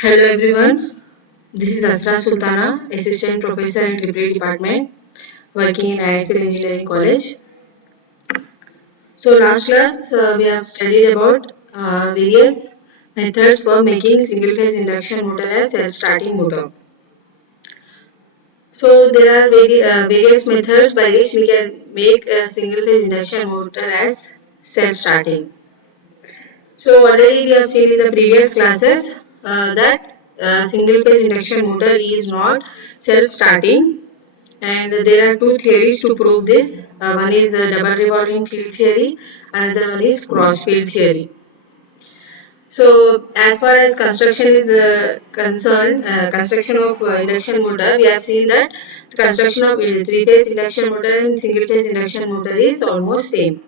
Hello everyone, this is Asra Sultana, Assistant Professor in Triple Department, working in ISL Engineering College. So last class we have studied about various methods for making single phase induction motor as self-starting motor. So there are various methods by which we can make a single phase induction motor as self-starting. So already we have seen in the previous classes that single phase induction motor is not self-starting, and there are two theories to prove this. One is double revolving field theory, another one is cross field theory. So as far as construction is concerned, construction of induction motor, we have seen that the construction of three-phase induction motor and single-phase induction motor is almost same.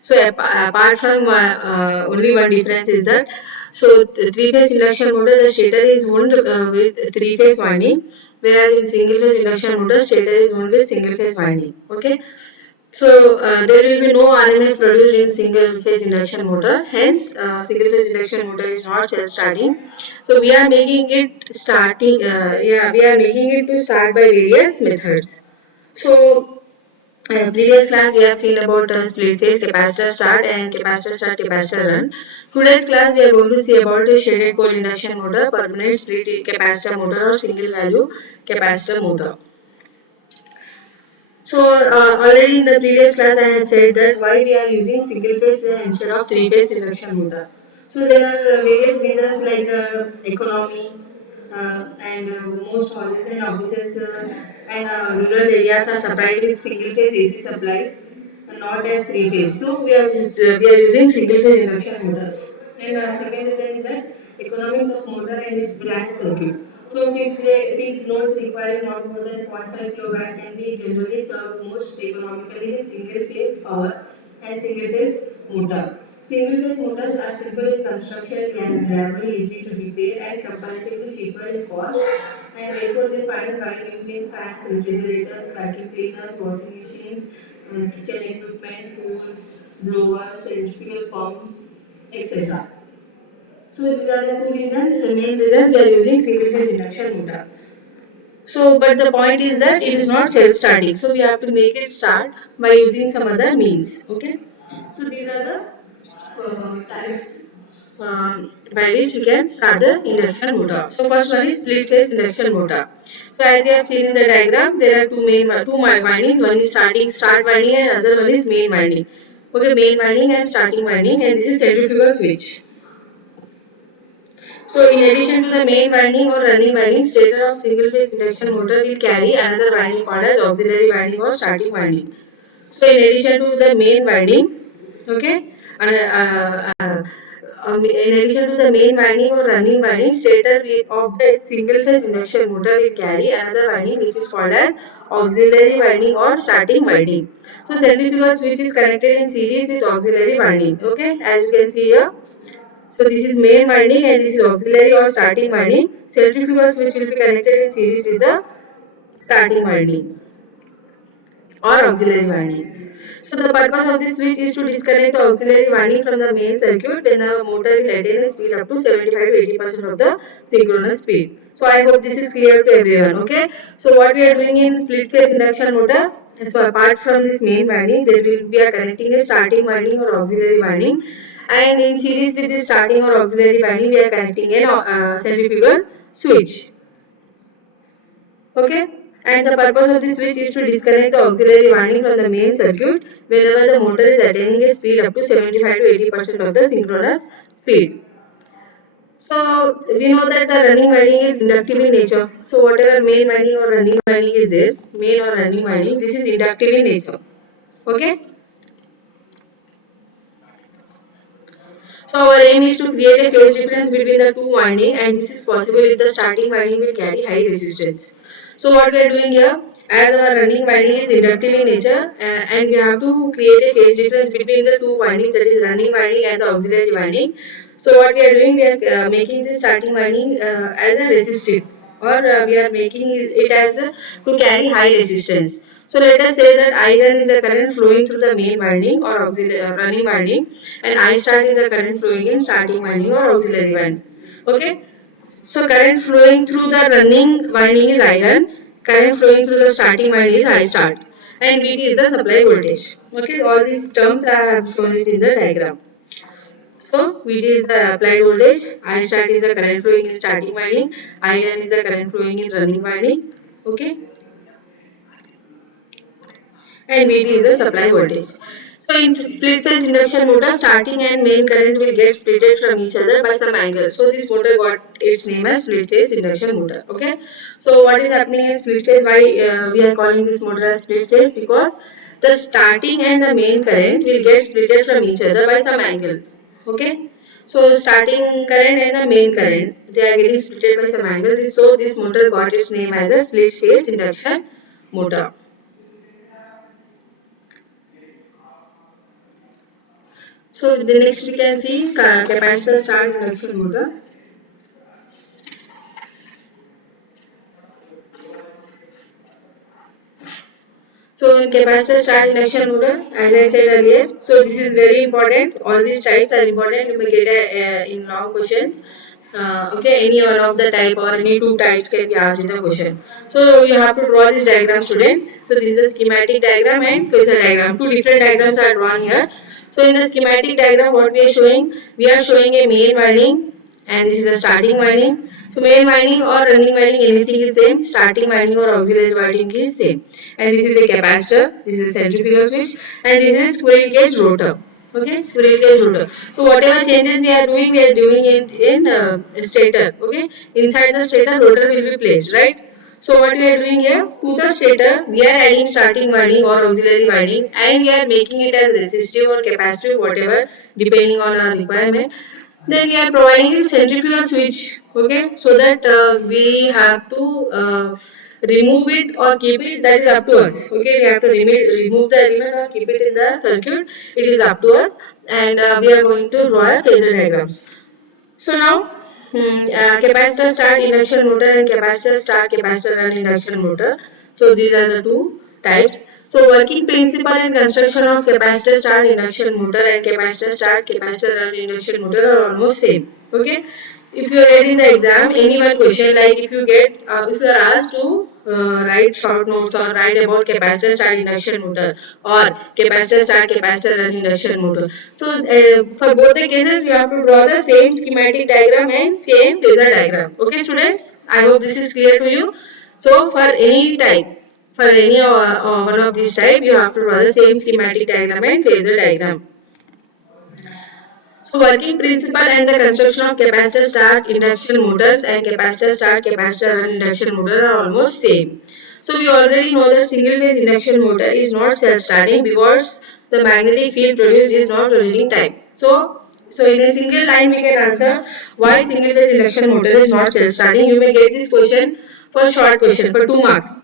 So apart from only one difference is that three-phase induction motor, the stator is wound with three-phase winding, whereas in single-phase induction motor stator is wound with single-phase winding. Okay. So there will be no RMF produced in single-phase induction motor. Hence, single-phase induction motor is not self-starting. So we are making it starting. We are making it to start by various methods. So previous class we have seen about split phase capacitor start and capacitor start capacitor run. Today's class we are going to see about the shaded pole induction motor, permanent split capacitor motor or single value capacitor motor. So already in the previous class I have said that why we are using single phase instead of three phase induction motor. So there are various reasons like economy and most houses and offices and rural areas are supplied with single phase AC supply, not as three phase. So we are using single phase induction motors. And second reason is that economics of motor and its branch circuit. So fixed loads requiring not more than 0.5 kilowatt can be generally served most economically with single phase power and single phase motor. Single phase motors are simple in construction and reliable, easy to repair and comparatively cheaper in cost, and therefore they find value using fans, refrigerators, vacuum cleaners, washing machines, kitchen equipment, tools, blowers, centrifugal pumps, etc. So these are the two reasons, the main reasons we are using single phase induction motor. So, but the point is that it is not self-starting. So we have to make it start by using some other means. Okay. So these are the types by which we can start the induction motor. So first one is split phase induction motor. So as you have seen in the diagram, there are two windings. One is start winding and other one is main winding. Okay, main winding and starting winding, and this is centrifugal switch. So in addition to the main winding or running winding, stator of single phase induction motor will carry another winding called as auxiliary winding or starting winding. So in addition to the main winding, okay, and in addition to the main winding or running winding, of the single phase induction motor will carry another winding which is called as auxiliary winding or starting winding. So centrifugal switch is connected in series with auxiliary winding. Okay, as you can see here. So this is main winding and this is auxiliary or starting winding. Centrifugal switch will be connected in series with the starting winding or auxiliary winding. So the purpose of this switch is to disconnect the auxiliary winding from the main circuit, then the motor will attain a speed up to 75 to 80% of the synchronous speed. So I hope this is clear to everyone. Okay. So what we are doing in split phase induction motor. So apart from this main winding, there will be a connecting a starting winding or auxiliary winding, and in series with this starting or auxiliary winding, we are connecting a centrifugal switch. Okay. And the purpose of this switch is to disconnect the auxiliary winding from the main circuit whenever the motor is attaining a speed up to 75 to 80% of the synchronous speed. So we know that the running winding is inductive in nature. So whatever main winding or running winding is there, main or running winding, this is inductive in nature. Okay. So our aim is to create a phase difference between the two winding, and this is possible if the starting winding will carry high resistance. So what we are doing here, as our running winding is inductive in nature and we have to create a phase difference between the two windings, that is running winding and the auxiliary winding. So what we are doing, we are making the starting winding as a resistive, or we are making it as to carry high resistance. So let us say that I1 is the current flowing through the main winding or running winding, and I start is the current flowing in starting winding or auxiliary winding. Okay. So current flowing through the running winding is iron, current flowing through the starting winding is I start, and VT is the supply voltage. Okay, all these terms I have shown it in the diagram. So VT is the applied voltage, I start is the current flowing in starting winding, IN is the current flowing in running winding. Okay, and VT is the supply voltage. So in split phase induction motor, starting and main current will get splitted from each other by some angle. So this motor got its name as split phase induction motor. Okay. So what is happening in split phase? Why we are calling this motor as split phase? Because the starting and the main current will get splitted from each other by some angle. Okay. So starting current and the main current, they are getting splitted by some angle. So this motor got its name as a split phase induction motor. So the next we can see capacitor start induction motor. So in capacitor start induction motor, as I said earlier, so this is very important. All these types are important. You may get in long questions. Okay, any one of the type or any two types can be asked in the question. So you have to draw this diagram, students. So this is a schematic diagram and phasor diagram. Two different diagrams are drawn here. So in the schematic diagram, what we are showing? We are showing a main winding, and this is the starting winding. So main winding or running winding, anything is same. Starting winding or auxiliary winding is same. And this is a capacitor, this is a centrifugal switch, and this is squirrel cage rotor. Okay, squirrel cage rotor. So whatever changes we are doing in stator. Okay, inside the stator, rotor will be placed, right? So what we are doing here, to the stator, we are adding starting winding or auxiliary winding, and we are making it as resistive or capacitive, whatever, depending on our requirement. Then we are providing centrifugal switch, okay, so that we have to remove it or keep it, that is up to us. Okay, we have to remove the element or keep it in the circuit, it is up to us, and we are going to draw a phasor diagrams. So now, capacitor start induction motor and capacitor start capacitor run induction motor. So these are the two types. So working principle and construction of capacitor start induction motor and capacitor start capacitor run induction motor are almost same. Okay. If you get in the exam, any one question, like if you are asked to write short notes or write about capacitor start induction motor or capacitor start capacitor run induction motor. So for both the cases, you have to draw the same schematic diagram and same phasor diagram. Okay, students. I hope this is clear to you. So for any type, for any one of these type, you have to draw the same schematic diagram and phasor diagram. So working principle and the construction of capacitor start induction motors and capacitor start capacitor run induction motor are almost same. So we already know that single phase induction motor is not self-starting because the magnetic field produced is not rotating type. So in a single line we can answer why single phase induction motor is not self-starting. You may get this question for short question for 2 marks.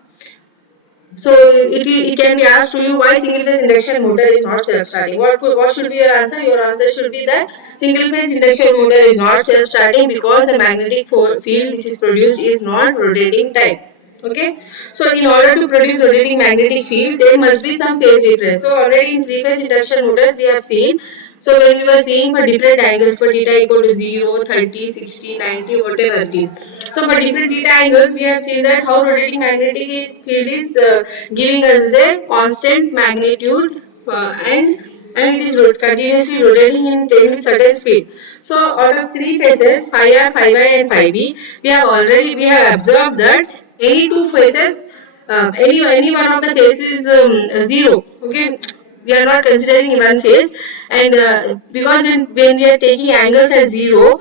So it can be asked to you why single phase induction motor is not self-starting. What should be your answer? Your answer should be that single phase induction motor is not self-starting because the magnetic field which is produced is not rotating type. Okay. So in order to produce rotating magnetic field, there must be some phase difference. So already in three phase induction motors we have seen. So when we were seeing for different angles for theta equal to 0, 30, 60, 90, whatever it is. So for different theta angles we have seen that how rotating magnetic field is giving us a constant magnitude and it is continuously rotating in 10 with certain speed. So out of three phases, phi r, phi y and phi b, we have observed that any two phases, any one of the phases is 0. Okay, we are not considering one phase, and because when we are taking angles as 0,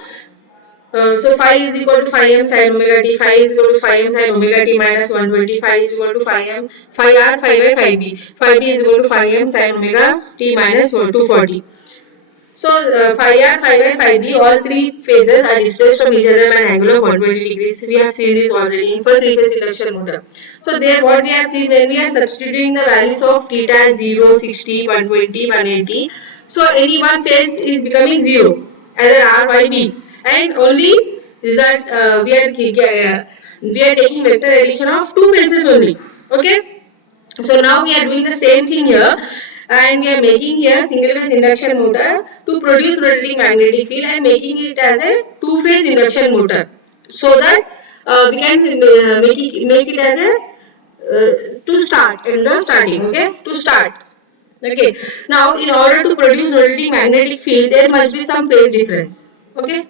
so phi is equal to phi m sin omega t, phi is equal to phi m sin omega t minus 120, phi is equal to phi m, phi r, phi y, phi b is equal to phi m sin omega t minus 240. So phi r, phi y, phi b, all three phases are displaced from each other by an angle of 120 degrees. We have seen this already in first three phase induction motor. So there what we have seen when we are substituting the values of theta 0, 60, 120, 180. So any one phase is becoming 0 as an r, y, b, and only result we are taking vector addition of two phases only. Okay. So now we are doing the same thing here, and we are making here single phase induction motor to produce rotating magnetic field and making it as a two phase induction motor. so that we can make it as a to start in the starting. Okay, to start. Okay, now in order to produce rotating magnetic field, there must be some phase difference. Okay.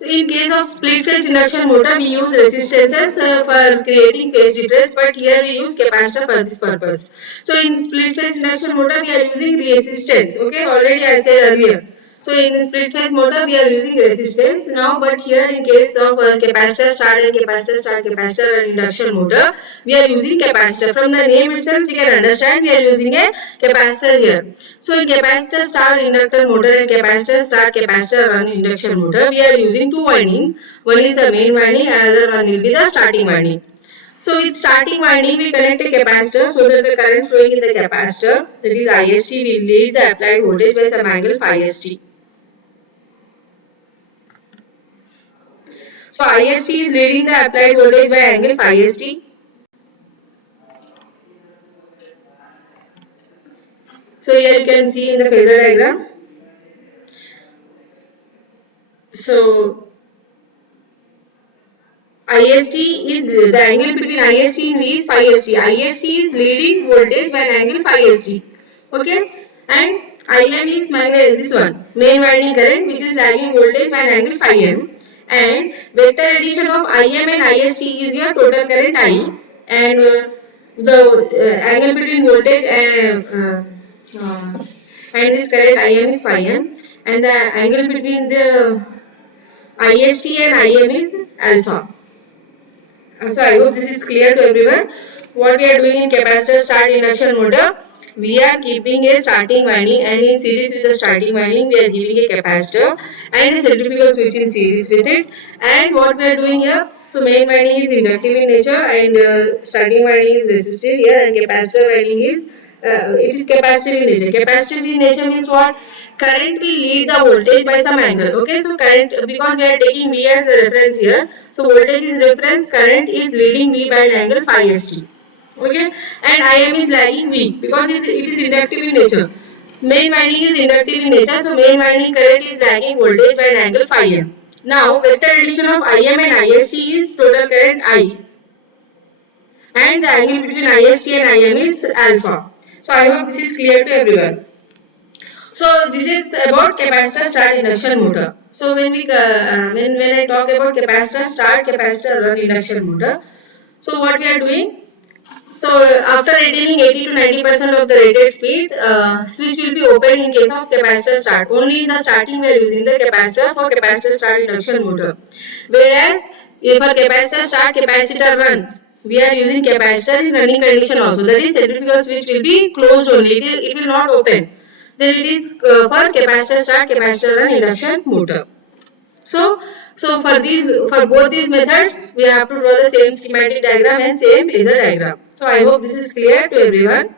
In case of split phase induction motor, we use resistances for creating phase difference, but here we use capacitor for this purpose. So in split phase induction motor, we are using resistance. Okay, already I said earlier. So in split phase motor, we are using resistance now, but here in case of capacitor start and capacitor and induction motor, we are using capacitor. From the name itself, we can understand we are using a capacitor here. So in capacitor start inductor motor and capacitor start capacitor run induction motor, we are using two windings. One is the main winding, another one will be the starting winding. So with starting winding, we connect a capacitor so that the current flowing in the capacitor, that is IST, will lead the applied voltage by some angle phi st. So IST is leading the applied voltage by angle phi st. So here you can see in the phasor diagram. So IST is the angle between IST and V is phi st. IST is leading voltage by an angle phi st. Okay, and IM is my this one main winding current which is lagging voltage by an angle phi m, and vector addition of IM and IST is your total current I, and the angle between voltage and this current IM is phi m, and the angle between the IST and IM is alpha. So I hope this is clear to everyone. What we are doing in capacitor start induction motor, we are keeping a starting winding, and in series with the starting winding we are giving a capacitor and a centrifugal switch in series with it. And what we are doing here, so main winding is inductive in nature and starting winding is resistive here, and capacitor winding is it is capacitive in nature. Capacitive in nature means what? Current will lead the voltage by some angle. Okay, so current, because we are taking V as a reference here, so voltage is reference, current is leading V by an angle phi st. Okay, and IM is lagging V because it is inductive in nature. Main winding is inductive in nature, so main winding current is lagging voltage by an angle phi m. Now vector addition of IM and IST is total current I, and the angle between IST and IM is alpha. So I hope this is clear to everyone. So this is about capacitor start induction motor. So when I talk about capacitor start capacitor run induction motor, so what we are doing? So after attaining 80 to 90% of the rated speed, switch will be open in case of capacitor start. Only in the starting we are using the capacitor for capacitor start induction motor. Whereas if for capacitor start capacitor run, we are using capacitor in running condition also. That is centrifugal switch will be closed only. It will not open. Then it is for capacitor start capacitor run induction motor. So for both these methods, we have to draw the same schematic diagram and same phasor diagram. So I hope this is clear to everyone.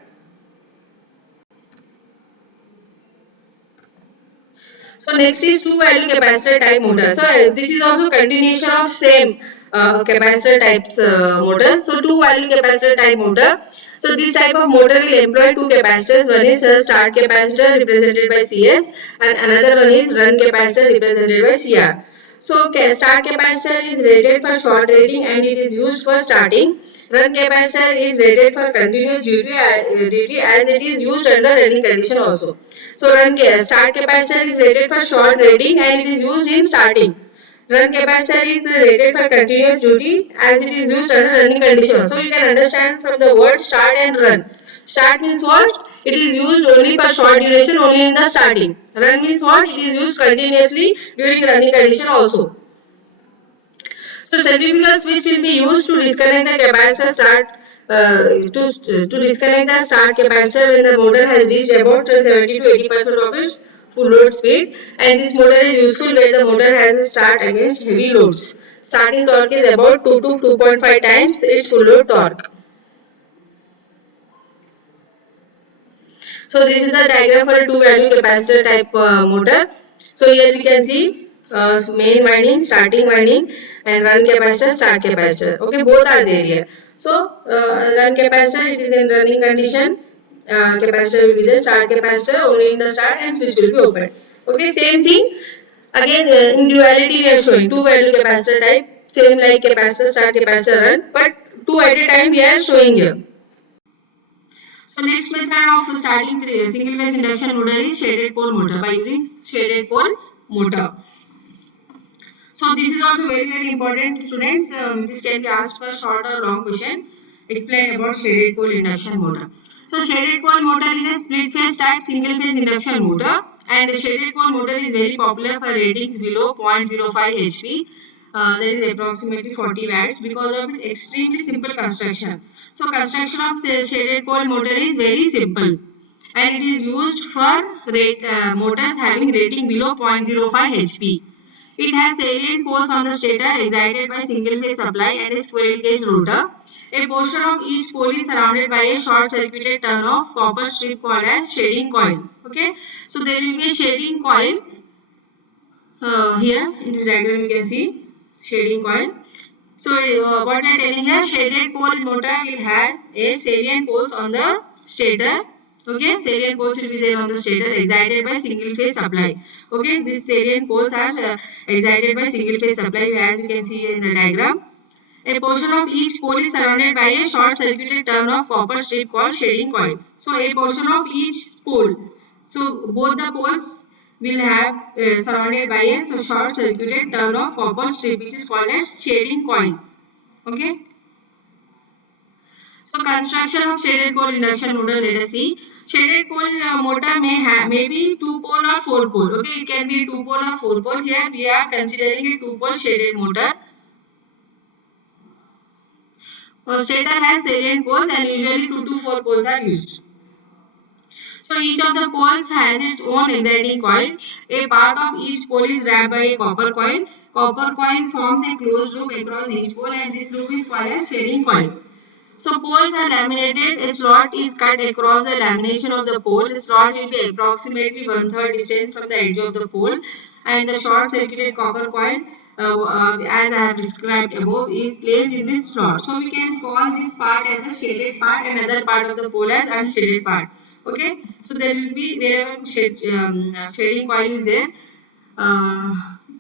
So next is two value capacitor type motor. So this is also continuation of same capacitor types motors. So two value capacitor type motor. So this type of motor will employ two capacitors. One is a start capacitor represented by CS, and another one is run capacitor represented by CR. So start capacitor is rated for short rating and it is used for starting. Run capacitor is rated for continuous duty as it is used under running condition also. So start capacitor is rated for short rating and it is used in starting. Run capacitor is rated for continuous duty as it is used under running condition. So you can understand from the word start and run. Start means what? It is used only for short duration, only in the starting. Run means what? It is used continuously during running condition also. So centrifugal switch will be used to disconnect the capacitor start to disconnect the start capacitor when the motor has reached about 70 to 80% of its full load speed, and this motor is useful where the motor has a start against heavy loads. Starting torque is about 2 to 2.5 times its full load torque. So this is the diagram for a two value capacitor type motor. So here we can see main winding, starting winding, and run capacitor, start capacitor. Okay, both are there here. So run capacitor, it is in running condition. Capacitor will be the start capacitor only in the start, and switch will be open. Okay, same thing. Again, in duality we are showing two value capacitor type, same like capacitor start, capacitor run, but two at a time we are showing here. So next method of starting single phase induction motor is shaded pole motor by using shaded pole motor. So this is also very important, students. This can be asked for short or long question. Explain about shaded pole induction motor. So shaded pole motor is a split phase type single phase induction motor, and the shaded pole motor is very popular for ratings below 0.05 HP. That is approximately 40 watts because of its extremely simple construction. So construction of shaded pole motor is very simple, and it is used for motors having rating below 0.05 HP. It has salient poles on the stator excited by single phase supply and a squirrel cage rotor. A portion of each pole is surrounded by a short circuited turn of copper strip called as shading coil. Okay, so there will be a shading coil here in this diagram. You can see shading coil. So what we are telling here, shaded pole motor will have a salient poles on the stator. Okay, salient poles will be there on the stator excited by single phase supply. Okay, these salient poles are excited by single phase supply as you can see in the diagram. A portion of each pole is surrounded by a short circuited turn of copper strip called shading coil. So a portion of each pole. So both the poles will have surrounded by a short circuited turn of copper strip which is called as shading coil. Okay. So construction of shaded pole induction motor, let us see. Shaded pole motor may be 2 pole or 4 pole. Okay, it can be 2 pole or 4 pole. Here we are considering a 2 pole shaded motor. Stator has salient poles and usually 2 to 4 poles are used. So each of the poles has its own exciting coil. A part of each pole is wrapped by a copper coil. Copper coil forms a closed loop across each pole and this loop is called as shading coil. So poles are laminated. A slot is cut across the lamination of the pole. The slot will be approximately 1/3 distance from the edge of the pole, and the short circuited copper coil, as I have described above, is placed in this slot. So we can call this part as the shaded part and other part of the pole as unshaded part. Okay. So there will be wherever shading coil is there. Uh,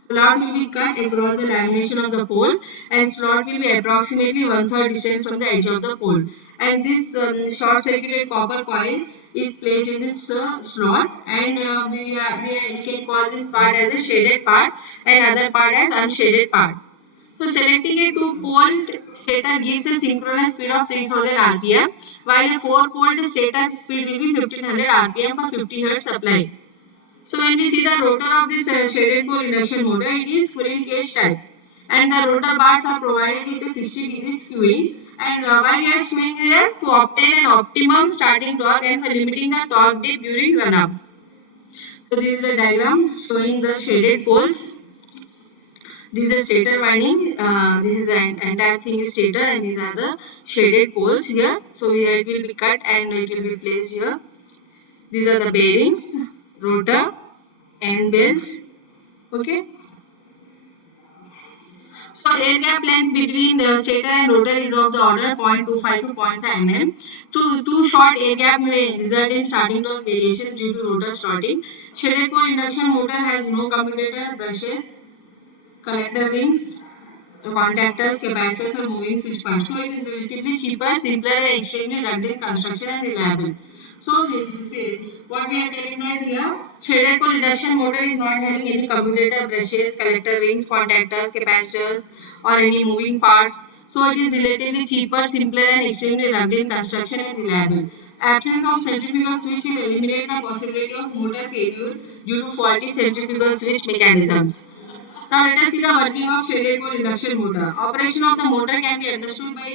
Slot will be cut across the lamination of the pole and slot will be approximately 1/3 distance from the edge of the pole. And this short circuited copper coil is placed in this slot, and we can call this part as a shaded part and other part as unshaded part. So selecting a 2-pole stator gives a synchronous speed of 3000 rpm, while a 4-pole stator speed will be 1500 rpm for 50 Hz supply. So when we see the rotor of this shaded pole induction motor, it is squirrel cage type, and the rotor bars are provided with a 60 degrees skewing. And why we are skewing here? To obtain an optimum starting torque and for limiting the torque dip during run up. So this is the diagram showing the shaded poles. This is the stator winding. This is the entire thing is stator, and these are the shaded poles here. So here it will be cut and it will be placed here. These are the bearings, rotor, and bells. Okay. So air gap length between stator and rotor is of the order 0.25 to 0.5 mm. Too short air gap may result in starting torque variations due to rotor slotting. Shaded pole induction motor has no commutator, brushes, collector rings, contactors, capacitors, or moving switch parts. So it is relatively cheaper, simpler, and extremely rugged in construction and reliable. So what we are telling that here, shaded pole induction motor is not having any commutator, brushes, collector rings, contactors, capacitors, or any moving parts. So it is relatively cheaper, simpler, and extremely rugged in construction and reliable. Absence of centrifugal switch will eliminate the possibility of motor failure due to faulty centrifugal switch mechanisms. Now let us see the working of shaded pole induction motor. Operation of the motor can be understood by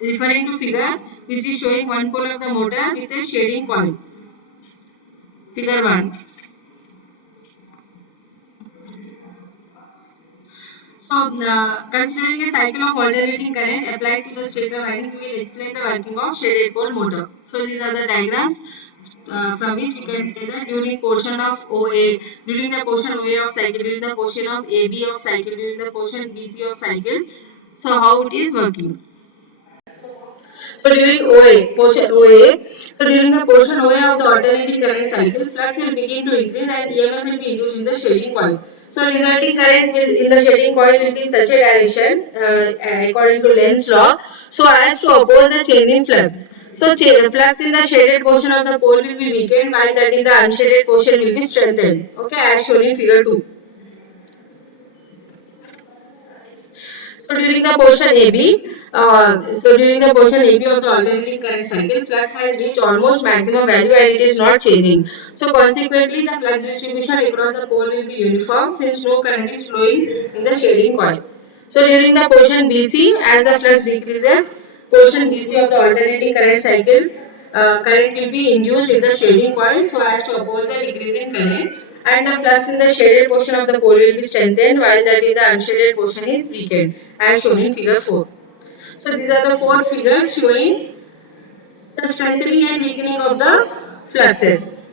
referring to figure which is showing one pole of the motor with a shading coil. Figure 1. So considering a cycle of alternating current applied to the stator winding, we will explain the working of shaded pole motor. So these are the diagrams. From which we can say that during portion of OA, during the portion OA of cycle, during the portion of AB of cycle, during the portion BC of cycle, so how it is working. So during portion OA, so during the portion OA of the alternating current cycle, flux will begin to increase and EMF will be induced in the shading coil. So resulting current will in the shading coil will be in such a direction according to Lenz's law, so as to oppose the change in flux. So flux in the shaded portion of the pole will be weakened while that in the unshaded portion will be strengthened. Okay, as shown in figure 2. So during the portion AB, during the portion AB of the alternating current cycle, flux has reached almost maximum value and it is not changing. So consequently, the flux distribution across the pole will be uniform since no current is flowing in the shading coil. So during the portion BC, as the flux decreases, portion BC of the alternating current cycle, current will be induced in the shading coil so as to oppose the decreasing current, and the flux in the shaded portion of the pole will be strengthened while that in the unshaded portion is weakened as shown in figure 4. So these are the 4 figures showing the strengthening and weakening of the fluxes.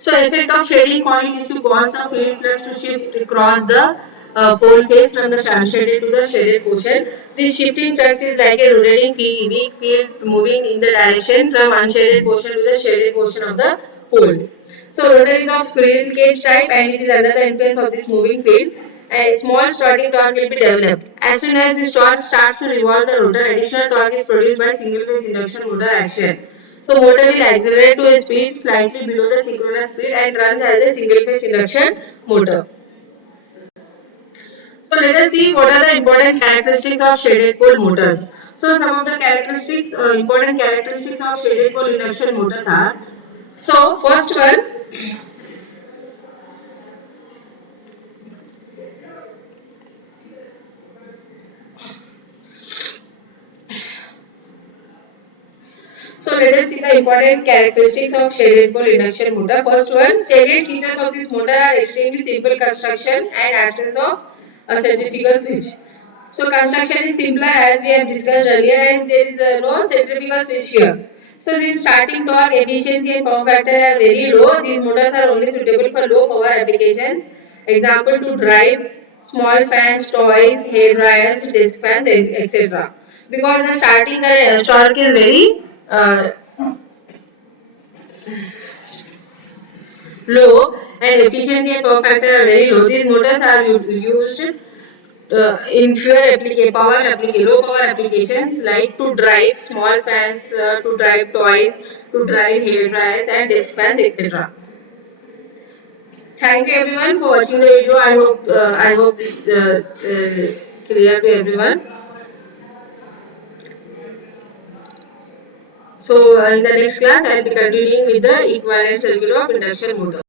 So effect of shading coil is to cause the field flux to shift across the pole face from the unshaded to the shaded portion. This shifting flux is like a rotating weak field moving in the direction from unshaded portion to the shaded portion of the pole. So rotor is of squirrel cage type and it is under the influence of this moving field. A small starting torque will be developed. As soon as this torque starts to revolve the rotor, additional torque is produced by single phase induction motor action. So motor will accelerate to a speed slightly below the synchronous speed and runs as a single phase induction motor. So let us see what are the important characteristics of shaded pole motors. So some of the characteristics, important characteristics of shaded pole induction motors are. So first one, so let us see the important characteristics of shaded pole induction motor. First one, salient features of this motor are extremely simple construction and absence of a centrifugal switch. So construction is simpler as we have discussed earlier and there is no centrifugal switch here. So since starting torque, efficiency and power factor are very low, these motors are only suitable for low power applications. Example to drive small fans, toys, hair dryers, desk fans, etc. Because the starting torque is very low and efficiency and power factor are very low. These motors are used in low power applications like to drive small fans, to drive toys, to drive hair dryers and desk fans, etc. Thank you everyone for watching the video. I hope this clear to everyone. So in the next class, I will be continuing with the equivalent circuit of induction motor.